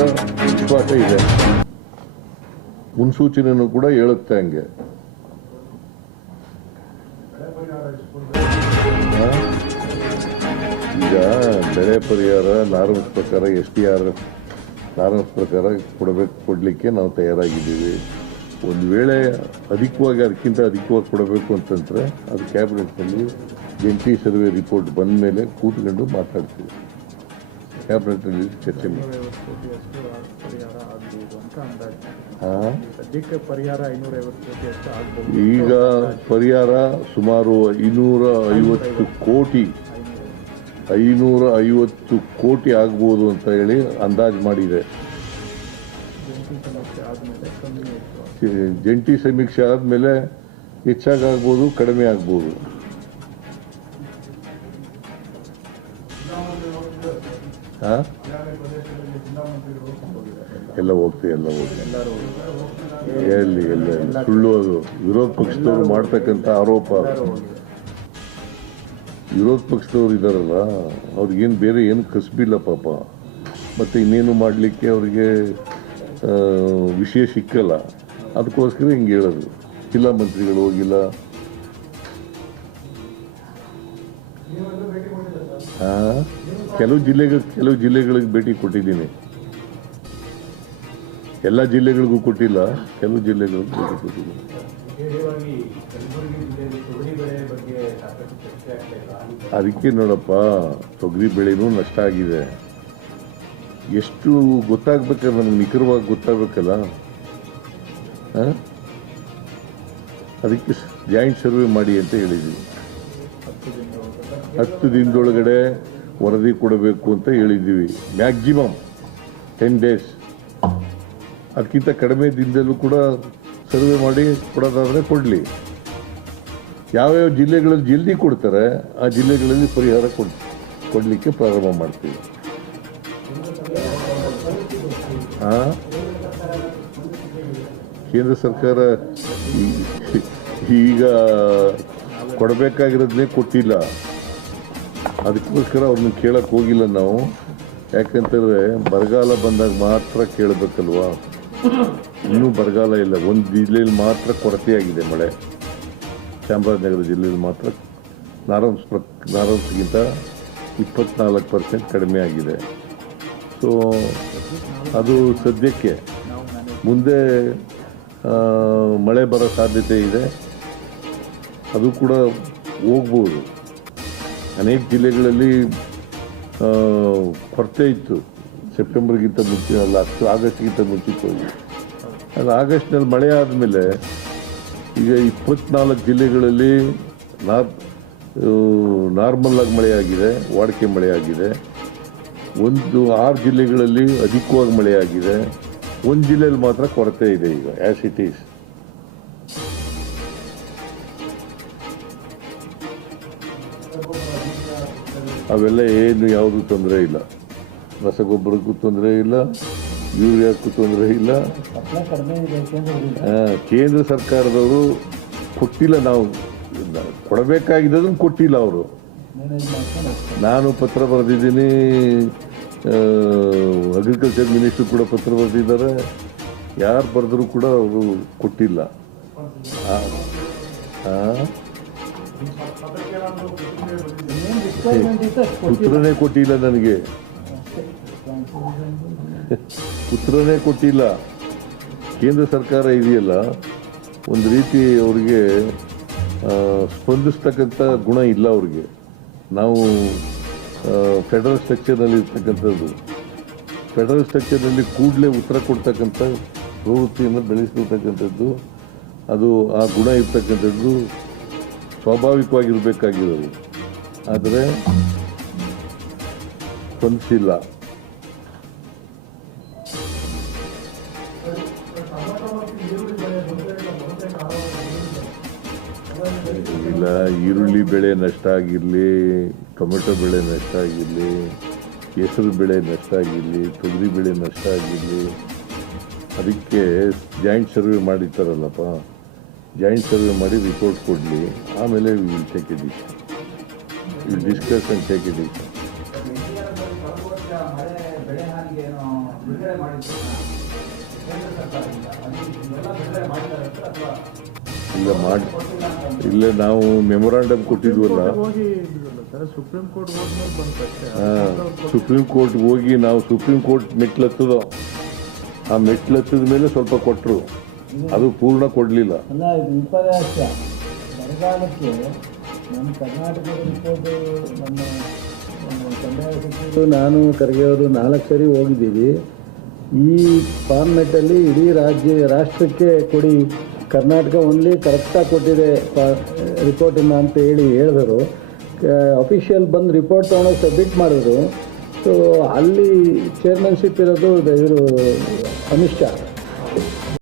ಅಂತ ಮುನ್ಸೂಚನೆಯನ್ನು ಕೂಡ ಹೇಳುತ್ತೆ ಹಂಗೆ? ಈಗ ಬೆಳೆ ಪರಿಹಾರ ನಾರ್ಮಸ್ ಪ್ರಕಾರ ಎಸ್ ಟಿ ಆರ್ ನಾರ್ಮಸ್ ಪ್ರಕಾರ ಕೊಡಬೇಕು, ಕೊಡಲಿಕ್ಕೆ ನಾವು ತಯಾರಾಗಿದ್ದೀವಿ. ಒಂದು ವೇಳೆ ಅಧಿಕವಾಗಿ, ಅದಕ್ಕಿಂತ ಅಧಿಕವಾಗಿ ಕೊಡಬೇಕು ಅಂತಂದ್ರೆ ಅದು ಕ್ಯಾಬಿನೆಟ್ನಲ್ಲಿ ಜಂಟಿ ಸರ್ವೆ ರಿಪೋರ್ಟ್ ಬಂದ ಮೇಲೆ ಕೂತ್ಕೊಂಡು ಮಾತಾಡ್ತೀವಿ. ಕ್ಯಾಬಿನೆಟ್ನಲ್ಲಿ ಚರ್ಚೆ ಈಗ ಪರಿಹಾರ ಸುಮಾರು ಐನೂರ ಐವತ್ತು ಕೋಟಿ, ಐನೂರ ಐವತ್ತು ಕೋಟಿ ಆಗ್ಬೋದು ಅಂತ ಹೇಳಿ ಅಂದಾಜು ಮಾಡಿದೆ. ಜಂಟಿ ಸಮೀಕ್ಷೆ ಆದಮೇಲೆ ಹೆಚ್ಚಾಗಬಹುದು ಇತ್ತು ಜಂಟಿ ಸಮೀಕ್ಷೆ ಆದಮೇಲೆ ಹೆಚ್ಚಾಗ್ಬೋದು ಕಡಿಮೆ ಆಗ್ಬೋದು. ಹಾ? ಎಲ್ಲ ಹೋಗ್ತೀವಿ ಎಲ್ಲ ಹೋಗ್ತೀವಿ. ಎಲ್ಲಿ ಎಲ್ಲ ಸುಳ್ಳು ಅದು. ವಿರೋಧ ಪಕ್ಷದವರು ಮಾಡ್ತಕ್ಕಂಥ ಆರೋಪ. ವಿರೋಧ ಪಕ್ಷದವ್ರು ಇದ್ದಾರಲ್ಲ ಅವ್ರಿಗೇನು ಬೇರೆ ಏನು ಕಸಬಿಲ್ಲ ಪಾಪ. ಮತ್ತು ಇನ್ನೇನು ಮಾಡಲಿಕ್ಕೆ ಅವ್ರಿಗೆ ವಿಷಯ ಸಿಕ್ಕಲ್ಲ. ಅದಕ್ಕೋಸ್ಕರ ಹಿಂಗೆ ಹೇಳೋದು. ಜಿಲ್ಲಾ ಮಂತ್ರಿಗಳು ಹೋಗಿಲ್ಲ. ಆ, ಕೆಲವು ಜಿಲ್ಲೆಗಳು ಕೆಲವು ಜಿಲ್ಲೆಗಳಿಗೆ ಭೇಟಿ ಕೊಟ್ಟಿದ್ದೀನಿ. ಎಲ್ಲ ಜಿಲ್ಲೆಗಳಿಗೂ ಕೊಟ್ಟಿಲ್ಲ ಕೆಲವು ಜಿಲ್ಲೆಗಳಿಗೆ ಭೇಟಿ ಕೊಟ್ಟಿದ್ದೀನಿ. ಅದಕ್ಕೆ ನೋಡಪ್ಪ ತೊಗರಿ ಬೆಳೆನೂ ನಷ್ಟ ಆಗಿದೆ. ಎಷ್ಟು ಗೊತ್ತಾಗ್ಬೇಕಲ್ಲ ನಮ್ಗೆ ನಿಖರವಾಗಿ ಗೊತ್ತಾಗಬೇಕಲ್ಲ? ಅದಕ್ಕೆ ಜಾಯಿಂಟ್ ಸರ್ವೆ ಮಾಡಿ ಅಂತ ಹೇಳಿದ್ವಿ ಹತ್ತು ದಿನದೊಳಗಡೆ ವರದಿ ಕೊಡಬೇಕು ಅಂತ ಹೇಳಿದ್ದೀವಿ. ಮ್ಯಾಕ್ಸಿಮಮ್ ಟೆನ್ ಡೇಸ್ ಅದಕ್ಕಿಂತ ಕಡಿಮೆ ದಿನದಲ್ಲೂ ಕೂಡ ಸರ್ವೆ ಮಾಡಿ ಕೊಡೋದಾದರೆ ಕೊಡಲಿ. ಯಾವ್ಯಾವ ಜಿಲ್ಲೆಗಳಲ್ಲಿ ಜಲ್ದಿ ಕೊಡ್ತಾರೆ, ಆ ಜಿಲ್ಲೆಗಳಲ್ಲಿ ಪರಿಹಾರ ಕೊಡ್, ಕೊಡಲಿಕ್ಕೆ ಪ್ರಾರಂಭ ಮಾಡ್ತೀವಿ. ಹಾಂ ಕೇಂದ್ರ ಸರ್ಕಾರ ಈಗ ಕೊಡಬೇಕಾಗಿರೋದನ್ನೇ ಕೊಟ್ಟಿಲ್ಲ. ಅದಕ್ಕೋಸ್ಕರ ಅವ್ರನ್ನ ಕೇಳಕ್ಕೆ ಹೋಗಿಲ್ಲ ನಾವು. ಯಾಕಂತಂದರೆ ಬರಗಾಲ ಬಂದಾಗ ಮಾತ್ರ ಕೇಳಬೇಕಲ್ವಾ? ಇನ್ನೂ ಬರಗಾಲ ಇಲ್ಲ. ಒಂದು ಜಿಲ್ಲೆಯಲ್ಲಿ ಮಾತ್ರ ಕೊರತೆಯಾಗಿದೆ ಮಳೆ. ಚಾಮರಾಜನಗರ ಜಿಲ್ಲೆಯಲ್ಲಿ ಮಾತ್ರ ನಾರಾಯಣ್ ಪ್ರ ನಾರಾಯಣ್ಸ್ಗಿಂತ ಇಪ್ಪತ್ನಾಲ್ಕು ಪರ್ಸೆಂಟ್ ಕಡಿಮೆ ಆಗಿದೆ. ಸೊ ಅದು ಸದ್ಯಕ್ಕೆ. ಮುಂದೆ ಮಳೆ ಬರೋ ಸಾಧ್ಯತೆ ಇದೆ. ಅದು ಕೂಡ ಹೋಗ್ಬೋದು. ಅನೇಕ ಜಿಲ್ಲೆಗಳಲ್ಲಿ ಕೊರತೆ ಇತ್ತು. ಸೆಪ್ಟೆಂಬರ್ಗಿಂತ ಮುಂಚೆ ಅಲ್ಲ, ಅಷ್ಟು ಆಗಸ್ಟ್ಗಿಂತ ಮುಂಚಿತವಾಗಿ ಅದು ಆಗಸ್ಟ್ನಲ್ಲಿ ಮಳೆ ಆದಮೇಲೆ ಈಗ ಇಪ್ಪತ್ನಾಲ್ಕು ಜಿಲ್ಲೆಗಳಲ್ಲಿ ನಾರ್ ನಾರ್ಮಲ್ ಆಗಿ ಆಗಿದೆ, ವಾಡಿಕೆ ಮಳೆಯಾಗಿದೆ ಒಂದು ಆರು ಜಿಲ್ಲೆಗಳಲ್ಲಿ ಅಧಿಕವಾಗಿ ಮಳೆಯಾಗಿದೆ ಒಂದು ಜಿಲ್ಲೆಯಲ್ಲಿ ಮಾತ್ರ ಕೊರತೆ ಇದೆ ಈಗ ಆ್ಯಸ್ ಇಟ್ ಈಸ್ ಅವೆಲ್ಲ ಏನು ಯಾವುದು ತೊಂದರೆ ಇಲ್ಲ. ರಸಗೊಬ್ಬರಕ್ಕೂ ತೊಂದರೆ ಇಲ್ಲ ಯೂರಿಯಾಕ್ಕೂ ತೊಂದರೆ ಇಲ್ಲ. ಕೇಂದ್ರ ಸರ್ಕಾರದವರು ಕೊಟ್ಟಿಲ್ಲ ನಾವು. ಕೊಡಬೇಕಾಗಿದ್ದದನ್ನು ಕೊಟ್ಟಿಲ್ಲ ಅವರು. ನಾನು ಪತ್ರ ಬರೆದಿದ್ದೀನಿ ಅಗ್ರಿಕಲ್ಚರ್ ಮಿನಿಸ್ಟ್ರು ಕೂಡ ಪತ್ರ ಬರೆದಿದ್ದಾರೆ. ಯಾರು ಬರೆದರೂ ಕೂಡ ಅವರು ಕೊಟ್ಟಿಲ್ಲ. ಹಾಂ? ಉತ್ತರನೇ ಕೊಟ್ಟಿಲ್ಲ ನನಗೆ. ಉತ್ತರನೇ ಕೊಟ್ಟಿಲ್ಲ. ಕೇಂದ್ರ ಸರ್ಕಾರ ಇದೆಯಲ್ಲ, ಒಂದು ರೀತಿ ಅವರಿಗೆ ಸ್ಪಂದಿಸ್ತಕ್ಕಂಥ ಗುಣ ಇಲ್ಲ ಅವ್ರಿಗೆ. ನಾವು ಫೆಡರಲ್ ಸ್ಟ್ರಕ್ಚರ್ನಲ್ಲಿ ಇರ್ತಕ್ಕಂಥದ್ದು. ಫೆಡರಲ್ ಸ್ಟ್ರಕ್ಚರ್ನಲ್ಲಿ ಕೂಡಲೇ ಉತ್ತರ ಕೊಡ್ತಕ್ಕಂಥ ಪ್ರವೃತ್ತಿಯನ್ನು ಬೆಳೆಸಿರ್ತಕ್ಕಂಥದ್ದು. ಅದು ಆ ಗುಣ ಇರ್ತಕ್ಕಂಥದ್ದು. ಸ್ವಾಭಾವಿಕವಾಗಿರಬೇಕಾಗಿರೋದು. ಆದರೆ ಸ್ಪಂದಿಸಿಲ್ಲ ಇಲ್ಲ, ಈರುಳ್ಳಿ ಬೆಳೆ ನಷ್ಟ ಆಗಿರಲಿ, ಟೊಮೆಟೊ ಬೆಳೆ ನಷ್ಟ ಆಗಿರಲಿ ಹೆಸರು ಬೆಳೆ ನಷ್ಟ ಆಗಿರಲಿ, ತೊಗರಿ ಬೆಳೆ ನಷ್ಟ ಆಗಿರಲಿ, ಅದಕ್ಕೆ ಜಾಯಿಂಟ್ ಸರ್ವೆ ಮಾಡಿರ್ತಾರಲ್ಲಪ್ಪ. ಜಾಯಿಂಟ್ ಸರ್ವೆ ಮಾಡಿ ರಿಪೋರ್ಟ್ ಕೊಡಲಿ. ಆಮೇಲೆ will take a decision will discuss and take a decision ಇಲ್ಲ, ಮಾಡಿ, ಇಲ್ಲೇ, ನಾವು ಮೆಮೊರಾಂಡಮ್ ಕೊಟ್ಟಿದ್ವಲ್ಲ. ಸುಪ್ರೀಂ ಕೋರ್ಟ್ ಹಾಂ ಸುಪ್ರೀಂ ಕೋರ್ಟ್ಗೆ ಹೋಗಿ ನಾವು ಸುಪ್ರೀಂ ಕೋರ್ಟ್ ಮೆಟ್ಲತ್ತದೋ. ಆ ಮೆಟ್ಲತ್ತದ ಮೇಲೆ ಸ್ವಲ್ಪ ಕೊಟ್ಟರು ಅದು ಪೂರ್ಣ ಕೊಡಲಿಲ್ಲ. ನಾನು ಕರ್ಗೆಯವರು ನಾಲ್ಕು ಸರಿ ಹೋಗಿದ್ದೀವಿ. ಈ ಫಾರ್ಮೆಟಲ್ಲಿ ಇಡೀ ರಾಜ್ಯ, ರಾಷ್ಟ್ರಕ್ಕೆ ಕೊಡಿ, ಕರ್ನಾಟಕ ಓನ್ಲಿ ಕರೆಕ್ಟಾಗಿ ಕೊಟ್ಟಿದೆ ರಿಪೋರ್ಟನ್ನು ಅಂತ ಹೇಳಿ ಹೇಳಿದರು. ಅಫಿಷಿಯಲ್ ಬಂದು ರಿಪೋರ್ಟ್ ತೊಗೊಂಡೋಗಿ ಸಬ್ಮಿಟ್ ಮಾಡಿದ್ರು. ಸೊ ಅಲ್ಲಿ ಚೇರ್ಮನ್ಶಿಪ್ ಇರೋದು ಇವರು ಅಮಿತ್ ಶಾ